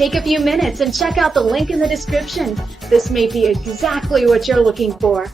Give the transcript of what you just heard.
Take a few minutes and check out the link in the description. This may be exactly what you're looking for.